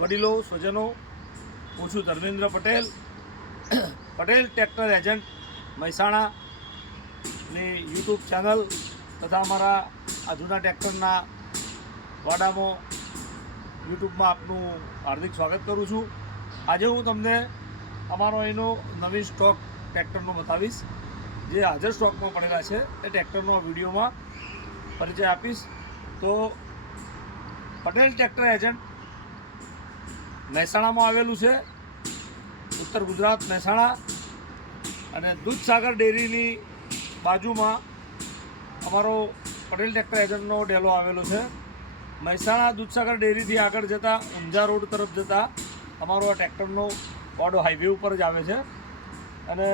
વડીલો સ્વજનો, હું છું ધર્મેન્દ્ર પટેલ, પટેલ ટ્રેક્ટર એજન્ટ મહેસાણાની યુટ્યુબ ચેનલ તથા અમારા આ જૂના ટ્રેક્ટરના વાડામાં યુટ્યુબમાં આપનું હાર્દિક સ્વાગત કરું છું. આજે હું તમને અમારો એનો નવીન સ્ટોક ટ્રેક્ટરનો બતાવીશ, જે હાજર સ્ટોકમાં પડેલા છે એ ટ્રેક્ટરનો વિડીયોમાં પરિચય આપીશ. તો પટેલ ટ્રેક્ટર એજન્ટ મહેસાણામાં આવેલું છે, ઉત્તર ગુજરાત મહેસાણા, અને દૂધસાગર ડેરીની બાજુમાં અમારો પટેલ ટ્રેક્ટર એજન્ટનો ડેલો આવેલો છે. મહેસાણા દૂધસાગર ડેરીથી આગળ જતાં ઊંઝા રોડ તરફ જતાં અમારો આ ટ્રેક્ટરનો વાડો હાઈવે ઉપર જ આવે છે. અને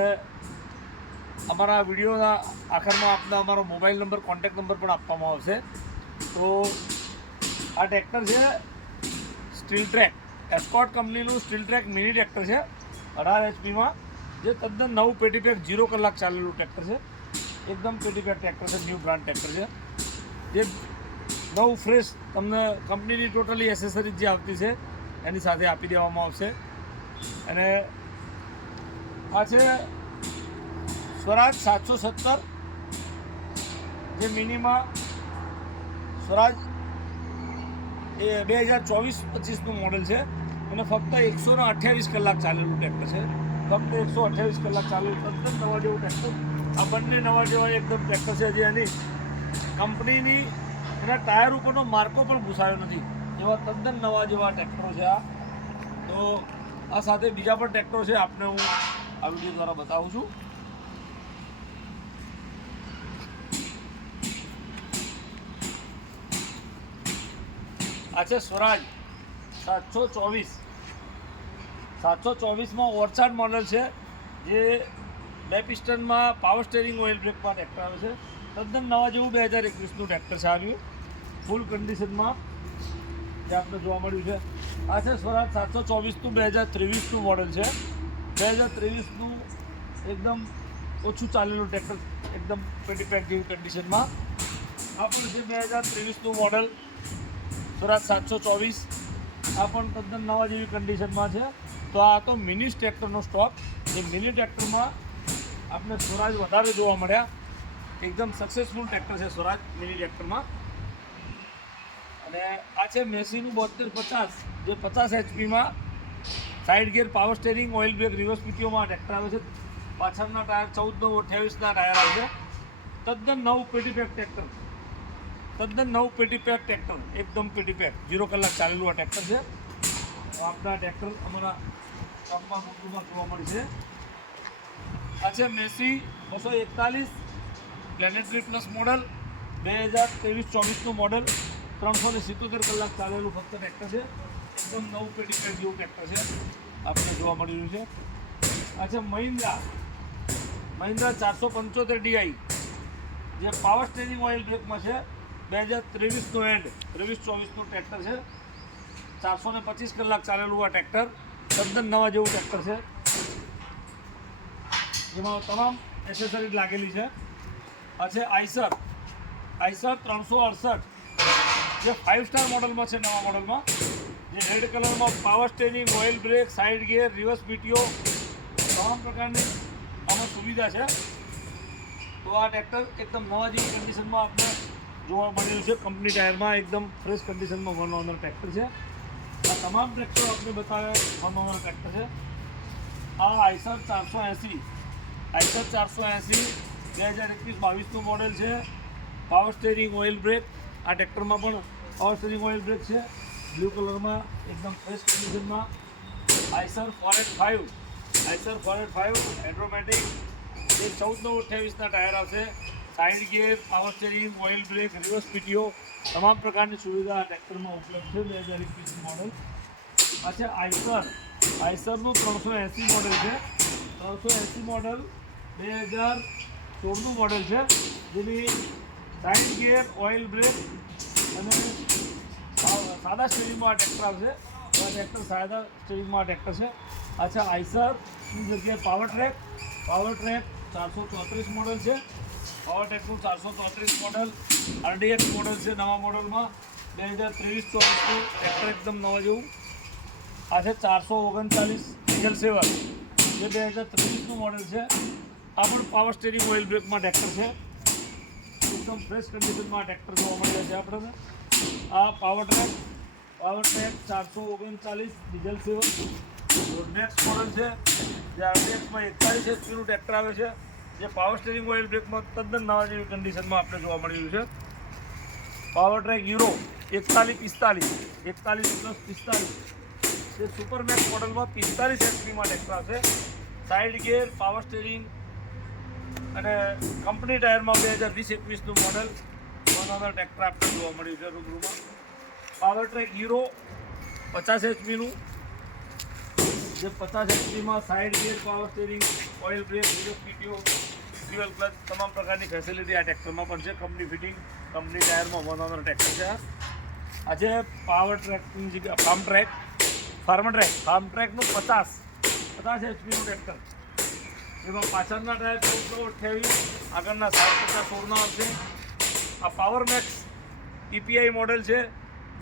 અમારા વિડીયોના આખરમાં આપના અમારો મોબાઈલ નંબર, કોન્ટેક્ટ નંબર પણ આપવામાં આવશે. તો આ ટ્રેક્ટર છે સ્ટીલ ટ્રેક, એસ્કોર્ટ કંપનીનું સ્ટીલ ટ્રેક મિની ટ્રેક્ટર છે 18 HPમાં, જે તદ્દન નવું પેટી પેક 0 કલાક ચાલેલું ટ્રેક્ટર છે. એકદમ પેટી પેક ટ્રેક્ટર છે, ન્યૂ બ્રાન્ડ ટ્રેક્ટર છે, જે નવું ફ્રેશ તમને કંપનીની ટોટલી એસેસરીઝ જે આવતી છે એની સાથે આપી દેવામાં આવશે. અને આ છે સ્વરાજ 770, જે મિનિમાં સ્વરાજ એ 2024-25નું મોડેલ છે, અને ફક્ત 128 કલાક ચાલેલું ટ્રેક્ટર છે. ફક્ત 128 કલાક ચાલેલું તદ્દન નવા જેવું ટ્રેક્ટર. આ બંને નવા જેવા એકદમ ટ્રેક્ટર છે, જે એની કંપનીની એના ટાયર ઉપરનો માર્કો પણ ભૂસાયો નથી, એવા તદ્દન નવા જેવા ટ્રેક્ટરો છે આ. તો આ સાથે બીજા પણ ટ્રેક્ટરો છે, આપને હું આ વિડીયો દ્વારા બતાવું છું. આ છે સ્વરાજ 724માં ઓર્ચાર્ડ મોડલ છે, જે 2 પિસ્ટનમાં પાવર સ્ટેરિંગ ઓઇલ બ્રેકમાં ટ્રેક્ટર આવે છે. તદ્દન નવા જેવું 2021નું ટ્રેક્ટર છે આવ્યું, ફૂલ કન્ડિશનમાં જે આપણે જોવા મળ્યું છે. આ છે સ્વરાજ 724નું 2023નું મોડલ છે. 2023નું એકદમ ઓછું ચાલેલું ટ્રેક્ટર, એકદમ પેટી પેક જેવી કન્ડિશનમાં. આ પણ છે 2023નું મોડલ સ્વરાજ 724. આ પણ તદ્દન નવા જેવી કન્ડિશનમાં છે. તો આ તો મિની ટ્રેક્ટરનો સ્ટોક. એ મિની ટ્રેક્ટરમાં આપણે સ્વરાજ વધારે જોવા મળ્યા. એકદમ સક્સેસફુલ ટ્રેક્ટર છે સ્વરાજ મિની ટ્રેક્ટરમાં. અને આ છે મેસીનું 7250, જે 50 HPમાં side gear, power steering, oil brake, reverse પીટીઓમાં ટ્રેક્ટર આવે છે. પાછળના ટાયર 14-28ના ટાયર આવે છે. તદ્દન નવું પેટી પેક ટ્રેક્ટર, તદ્દન નવું પેટી પેક ટ્રેક્ટર, એકદમ પેટી પેક 0 કલાક ચાલેલું આ ટ્રેક્ટર છે. આપણા ટ્રેક્ટર અમારા કામમાં મોટુંમાં જોવા મળે છે. આ છે મેસી 241 પ્લેનેટરી પ્લસ મોડલ, 2023-24નું મોડલ, 377 કલાક ચાલેલું ફક્ત ટ્રેક્ટર છે. એકદમ નવું પેટી પેક જેવું ટ્રેક્ટર છે, આપણે જોવા મળી રહ્યું છે. આ છે મહિન્દ્રા 475 DI, જે પાવર સ્ટેરિંગ ઓઇલ બ્રેકમાં છે. 2023નું એન્ડ 23-24નું ટ્રેક્ટર છે. 425 કલાક ચાલેલું આ ટ્રેક્ટર, તદ્દન નવા જેવું ટ્રેક્ટર છે, જેમાં તમામ એસેસરીઝ લાગેલી છે. આ છે આઈસર 368, જે 5 સ્ટાર મોડલમાં છે, નવા મોડલમાં, જે રેડ કલરમાં power steering, oil brake, side gear, reverse PTO, તમામ પ્રકારની આમાં સુવિધા છે. તો આ ટ્રેક્ટર એકદમ નવા જેવી કન્ડિશનમાં આપણે જોવા મળેલું છે. કંપની ટાયરમાં એકદમ ફ્રેશ કન્ડિશનમાં 1 ઓનર ટ્રેક્ટર છે. આ તમામ ટ્રેક્ટરો આપણે બતાવે 1 ઓનર ટ્રેક્ટર છે. આ આઈસર 480 2021-22નું મોડેલ છે. પાવર સ્ટેરિંગ, ઓઇલ બ્રેક, આ ટ્રેક્ટરમાં પણ પાવર સ્ટેરિંગ ઓઇલ બ્રેક છે, બ્લુ કલરમાં, એકદમ ફ્રેશ કન્ડિશનમાં. આઈસર 485 એન્ડ્રોમેટિક, જે 14-28ના ટાયર આવશે. Side gear, power steering, oil brake, reverse PTO, તમામ પ્રકારની સુવિધા આ ટ્રેક્ટરમાં ઉપલબ્ધ છે. 2021 મોડલ. આ છે આઈસરનું 380 મોડલ છે. 380 મોડલ 2016નું મોડલ છે, જેની સાઇડ ગિયર, ઓઇલ બ્રેક અને સાદા સ્ટેરિંગમાં આ ટ્રેક્ટર આવશે. આ ટ્રેક્ટર સાદા સ્ટેરિંગમાં આ ટ્રેક્ટર છે. આ છે આઈસરની જગ્યાએ પાવર ટ્રેક 434 મોડલ છે. પાવર ટ્રેકનું 434 મોડલ, RDX મોડલ છે. નવા મોડલમાં 2023-24નું ટ્રેક્ટર એકદમ નવા જેવું. આ છે 439 ડીઝલ 7 જે 2023નું મોડેલ છે. આ પણ પાવર સ્ટીરિંગ ઓઇલ બ્રેકમાં ટ્રેક્ટર છે. એકદમ ફ્રેશ કન્ડિશનમાં ટ્રેક્ટર જોવા મળી રહ્યા છે આપણને. આ પાવર ટ્રેક 439 ડીઝલ 7 રોડમેક્સ મોડલ છે. જે RDXમાં 41 HPનું ટ્રેક્ટર આવે છે, જે પાવર સ્ટીરિંગ ઓઇલ બ્રેકમાં તદ્દન નવા જેવી કન્ડિશનમાં આપણે જોવા મળી રહ્યું છે. પાવર ટ્રેક યુરો 4145 જે સુપરમેક્સ મોડલમાં 45 HPમાં ટ્રેક્ટર આવશે. સાઇડ ગિયર, પાવર સ્ટીરિંગ અને કંપની ટાયરમાં 2020-21નું મોડલ બનાવનાર ટ્રેક્ટર આપણે જોવા મળ્યું છે રૂબરૂમાં. પાવર ટ્રેક યુરો 50 HPનું, જે 50 HPમાં side gear, power steering, oil brake, PTO, fuel clutch તમામ પ્રકારની ફેસિલિટી આ ટ્રેક્ટરમાં પણ છે. કંપની ફિટિંગ, કંપની ટાયરમાં બનાવનાર ટ્રેક્ટર છે. આજે પાવર ટ્રેકની જગ્યાએ ફાર્મ ટ્રેકનું 50 HPનું ટ્રેક્ટર. એમાં પાછળના ટાયર 1428, આગળના 750-16 આવશે. આ પાવર મેક્સ EPI મોડેલ છે,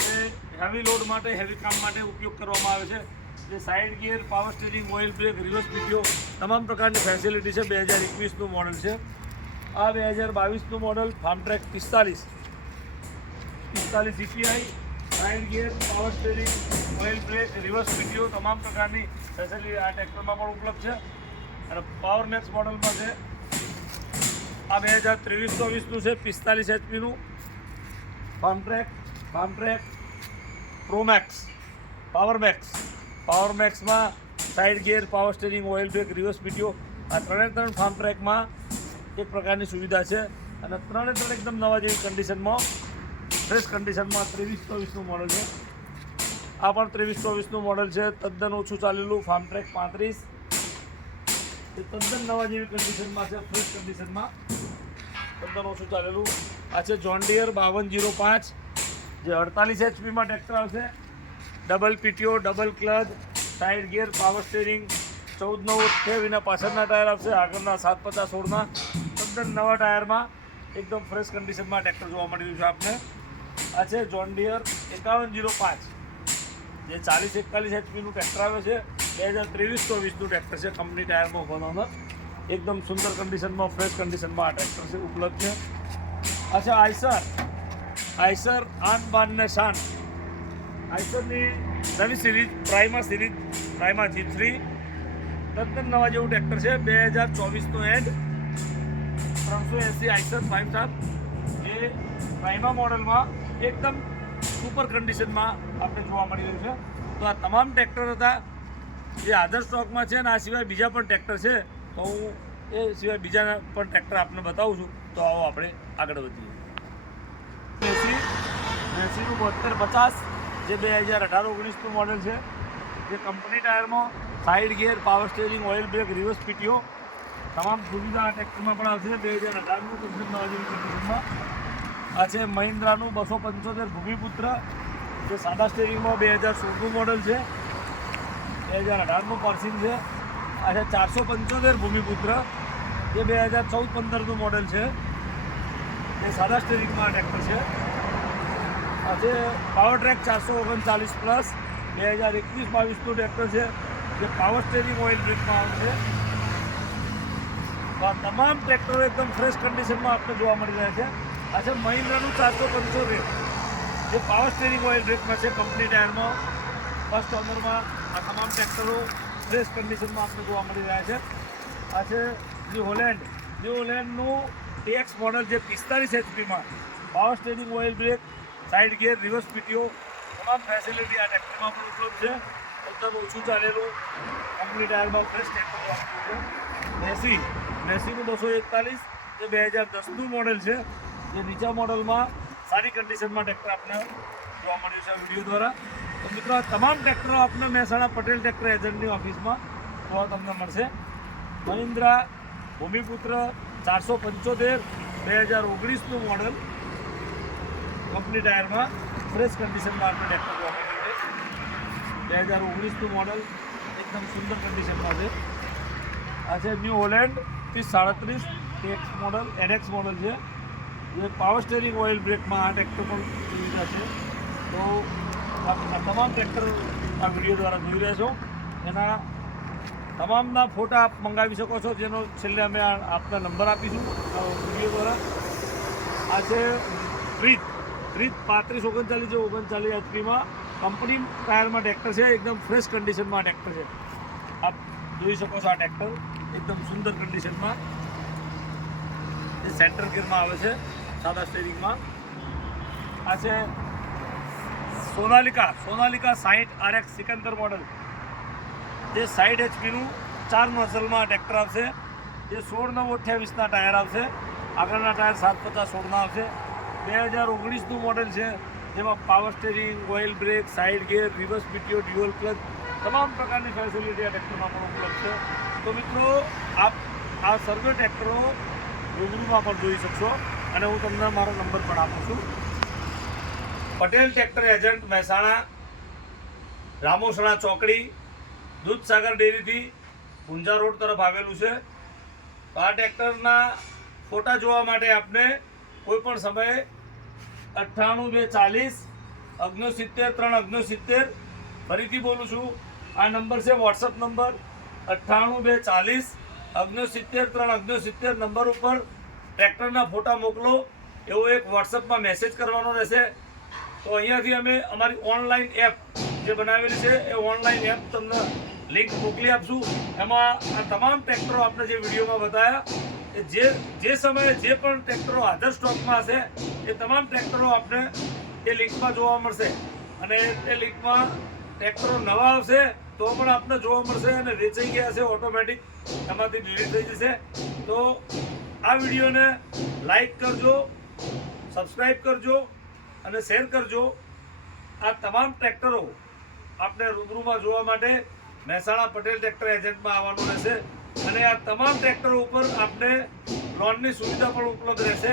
જે હેવી લોડ માટે, હેવી કામ માટે ઉપયોગ કરવામાં આવે છે. જે side gear, power steering, oil brake, reverse PTO તમામ પ્રકારની ફેસિલિટી છે. 2021નું મોડલ છે. આ 2022નું model Farmtrac 45 EPI, side gear, power steering, oil brake, reverse PTO તમામ પ્રકારની ફેસિલિટી આ ટ્રેક્ટરમાં પણ ઉપલબ્ધ છે. અને પાવર મેક્સ મોડલમાં છે. આ 2023-24નું છે, 45 HPનું ફાર્મ ટ્રેક પ્રોમેક્સ પાવર મેક્સમાં side gear, power steering, oil brake, reverse PTO આ ત્રણ ફાર્મ ટ્રેકમાં એક પ્રકારની સુવિધા છે. અને ત્રણ એકદમ નવા જેવી કન્ડિશનમાં, ફ્રેશ કન્ડિશનમાં 23-24નું મોડલ છે. આ પણ 23-24નું મોડલ છે. તદ્દન ઓછું ચાલેલું ફાર્મ ટ્રેક 35 એ તદ્દન નવા જેવી કન્ડિશનમાં છે, ફ્રેશ કન્ડિશનમાં તદ્દન ઓછું ચાલેલું. આ છે જોન ડિયર 5205 જે 48 HPમાં ટ્રેક્ટર આવશે. Double PTO, double clutch, side gear, power steering, 1428 પાછળના ટાયર આવશે, આગળના 750-16ના તદ્દન નવા ટાયરમાં એકદમ ફ્રેશ કન્ડિશનમાં ટ્રેક્ટર જોવા મળી રહ્યું છે આપને. આ છે જોન ડિયર 5105 જે 40-41 HPનું ટ્રેક્ટર આવે છે. 2023-24નું ટ્રેક્ટર છે. કંપની ટાયરમાં બનાવનાર એકદમ સુંદર કન્ડિશનમાં, ફ્રેશ કન્ડિશનમાં આ ટ્રેક્ટર છે, ઉપલબ્ધ છે. આ છે આઈસર આન બાન ને શાન. આઈસરની નવી સિરીઝ પ્રાઇમા G3 તદ્દન નવા જેવું ટ્રેક્ટર છે. 2024નું એન્ડ 380 આઈસર 5 જે પ્રાઇમા મોડલમાં એકદમ સુપર કન્ડિશનમાં આપણે જોવા મળી રહ્યું છે. તો આ તમામ ટ્રેક્ટર હતા જે આધર સ્ટોકમાં છે. અને આ સિવાય બીજા પણ ટ્રેક્ટર છે, તો હું એ સિવાય બીજા પણ ટ્રેક્ટર આપને બતાવું છું. તો આવો આપણે આગળ વધીએ. મેસીનું 7250 જે 2018-19નું મોડલ છે, જે કંપની ટાયરમાં side gear, power steering, oil brake, reverse PTO તમામ સુવિધા આ ટ્રેક્ટરમાં પણ આવશે. 2018નું કન્ડિશનમાં. આ છે મહિન્દ્રાનું 275 ભૂમિપુત્ર જે સાદા સ્ટીરિંગમાં 2016નું મોડલ છે. 2018નું પાર્સિંગ છે. આ છે 475 ભૂમિપુત્ર જે 2014-15નું મોડલ છે. એ સાદા સ્ટીરિંગમાં ટ્રેક્ટર છે. આ છે પાવર ટ્રેક 439 પ્લસ 2021-22નું ટ્રેક્ટર છે, જે પાવર સ્ટીરિંગ, ઓઇલ બ્રેકમાં આવશે. તો આ તમામ ટ્રેક્ટરો એકદમ ફ્રેશ કન્ડિશનમાં આપણે જોવા મળી રહ્યા છે. આ છે મહિન્દ્રાનું 475 જે પાવર સ્ટીરિંગ, ઓઇલ બ્રેકમાં છે, કંપની ટાયરમાં ફર્સ્ટ ઓનરમાં. આ તમામ ટ્રેક્ટરો ફ્રેશ કન્ડિશનમાં આપણે જોવા મળી રહ્યા છે. આ છે ન્યૂ હોલેન્ડનું TX મોડલ જે 45 HPમાં power steering, oil brake, side gear, reverse PTO તમામ ફેસિલિટી આ ટ્રેક્ટરમાં પણ ઉપલબ્ધ છે. એકદમ ઓછું ચાલેલું કંપની ટાયરમાં ફ્રેશ ટ્રેક્ટર જોવા મળ્યું છે. મેસીનું 241 જે 2010નું મોડલ છે, જે નીચા મોડલમાં સારી કન્ડિશનમાં ટ્રેક્ટર આપણે જોવા મળ્યું છે વિડીયો દ્વારા. તો મિત્રો તમામ ટ્રેક્ટરો આપણે મહેસાણા પટેલ ટ્રેક્ટર એજન્ટની ઓફિસમાં જોવા તમને મળશે. મહિન્દ્રા ભૂમિપુત્ર 475 2019નું મોડલ કંપની ટાયરમાં ફ્રેશ કન્ડિશનમાં આપણે ટ્રેક્ટર જોવા મળ્યું છે. 2019નું મોડલ એકદમ સુંદર કન્ડિશનમાં છે. આ છે new Holland 3037 TX model NX model છે, જે પાવર સ્ટીરિંગ, ઓઇલ બ્રેકમાં આ ટ્રેક્ટર પણ સુવિધા છે. તો આ તમામ ટ્રેક્ટર આ વિડીયો દ્વારા જોઈ રહ્યા છો એના તમામના ફોટા આપ મંગાવી શકો છો, જેનો છેલ્લે અમે આપના નંબર આપીશું વિડીયો દ્વારા. આ છે પ્રીત 3539 HP કંપની ટાયરમાં ટ્રેક્ટર છે, એકદમ ફ્રેશ કન્ડિશનમાં ટ્રેક્ટર છે. આપ જોઈ શકો છો આ ટ્રેક્ટર એકદમ સુંદર કન્ડિશનમાં. એ સેન્ટર ગિયરમાં આવે છે, સાદા સ્ટેરિંગમાં. આ છે સોનાલિકા 60 RX સિકંદર મોડલ, જે 60 HPનું 4 નોઝલમાં ટ્રેક્ટર આવશે. જે 16/9/28ના ટાયર આવશે, આગળના ટાયર 750/16ના આવશે. 2019નું મોડલ છે, જેમાં power steering, oil brake, side gear, reverse PTO, dual clutch તમામ પ્રકારની ફેસિલિટી આ ટ્રેક્ટરમાં પણ ઉપલબ્ધ છે. તો મિત્રો આપ આ સર્વે ટ્રેક્ટરો રૂબરૂમાં પણ જોઈ શકશો અને હું તમને મારો નંબર પણ આપું છું. પટેલ ટ્રેક્ટર એજન્ટ મહેસાણા, રામોસણા ચોકડી, દૂધસાગર ડેરીથી ઊંઝા રોડ તરફ આવેલું છે. આ ટ્રેક્ટરના ફોટા જોવા માટે આપને કોઈ પણ સમયે 98 240 69 3 69. ફરીથી બોલું છું, આ નંબર છે વોટ્સઅપ નંબર 98 240 69 3 69 નંબર ઉપર ટ્રેક્ટરના ફોટા મોકલો એવો એક વોટ્સઅપમાં મેસેજ કરવાનો રહેશે. તો અહીંયાથી અમે અમારી ઓનલાઈન એપ જે બનાવેલી છે એ ઓનલાઈન એપ તમને લિંક મોકલી આપશું. એમાં આ તમામ ટ્રેક્ટરો આપણે જે વિડીયોમાં બતાવ્યા એ જે સમયે જે પણ ટ્રેક્ટરો હાજર સ્ટોકમાં હશે એ તમામ ટ્રેક્ટરો આપણે એ લિંકમાં જોવા મળશે. અને એ લિંકમાં ટ્રેક્ટરો નવા આવશે તો પણ આપણે જોવા મળશે, અને વેચાઈ ગયા હશે ઓટોમેટિક એમાંથી ડિલીટ થઈ જશે. તો આ વિડીયોને લાઈક કરજો, સબસ્ક્રાઈબ કરજો અને શેર કરજો. આ તમામ ટ્રેક્ટરો આપણે રૂબરૂમાં જોવા માટે મહેસાણા પટેલ ટ્રેક્ટર એજન્ટમાં આવવાનું રહેશે. અને આ તમામ ટ્રેક્ટરો ઉપર આપણે લોનની સુવિધા પણ ઉપલબ્ધ રહેશે.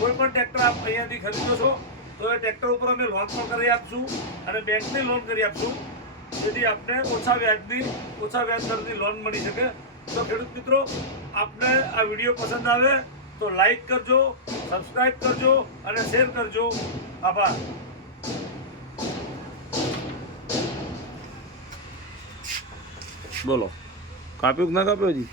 કોઈ પણ ટ્રેક્ટર આપ અહીંયાથી ખરીદો છો તો એ ટ્રેક્ટર ઉપર અમે લોન પણ કરી આપશું અને બેંકની લોન કરી આપશું, જેથી આપને ઓછા વ્યાજ દરની લોન મળી શકે. તો ખેડૂત મિત્રો, આપને આ વિડીયો પસંદ આવે તો લાઈક કરજો, સબસ્ક્રાઈબ કરજો અને શેર કરજો. આભાર. બોલો, કાપ્યું કે ના કાપ્યો જી?